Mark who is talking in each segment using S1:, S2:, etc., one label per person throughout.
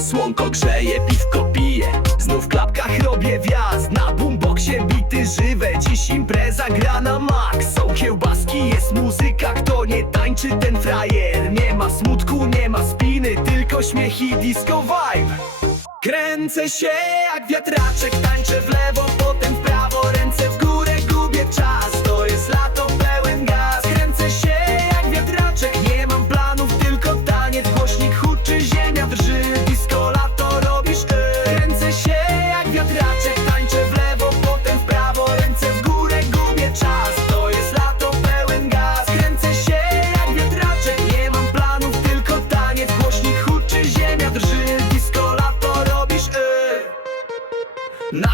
S1: słonko grzeje, piwko piję Znów w klapkach robię wjazd. Na boomboxie bity żywe. Dziś impreza gra na max. Są kiełbaski, jest muzyka. Kto nie tańczy ten frajer. Nie ma smutku, nie ma spiny. Tylko śmiech i disco vibe. Kręcę się jak wiatraczek. Tańczę w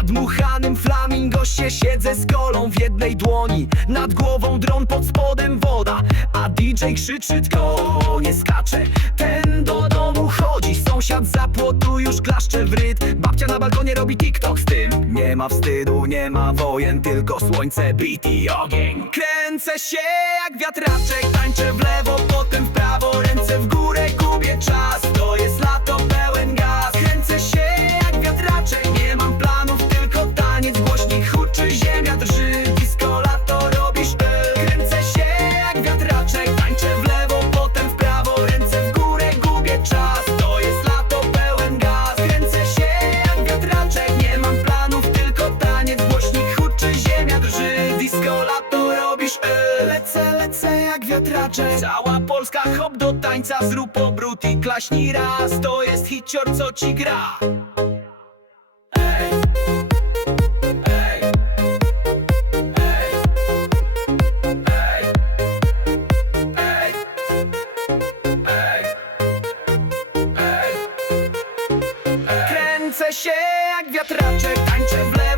S1: dmuchanym flamingosie siedzę z kolą w jednej dłoni. Nad głową dron, pod spodem woda. A DJ krzyczy tylko nie skacze. Ten do domu chodzi, sąsiad za płotu już klaszcze w rytm Babcia na balkonie robi TikTok z tym. Nie ma wstydu, nie ma wojen, tylko słońce, beat i ogień. Kręcę się jak wiatraczek, tańczę w Disco lato robisz e. Lecę, lecę jak wiatraczek Cała Polska hop do tańca Zrób obrót i klaśnij raz To jest hicior co ci gra Ej. Kręcę się jak wiatraczek, tańczę w lewo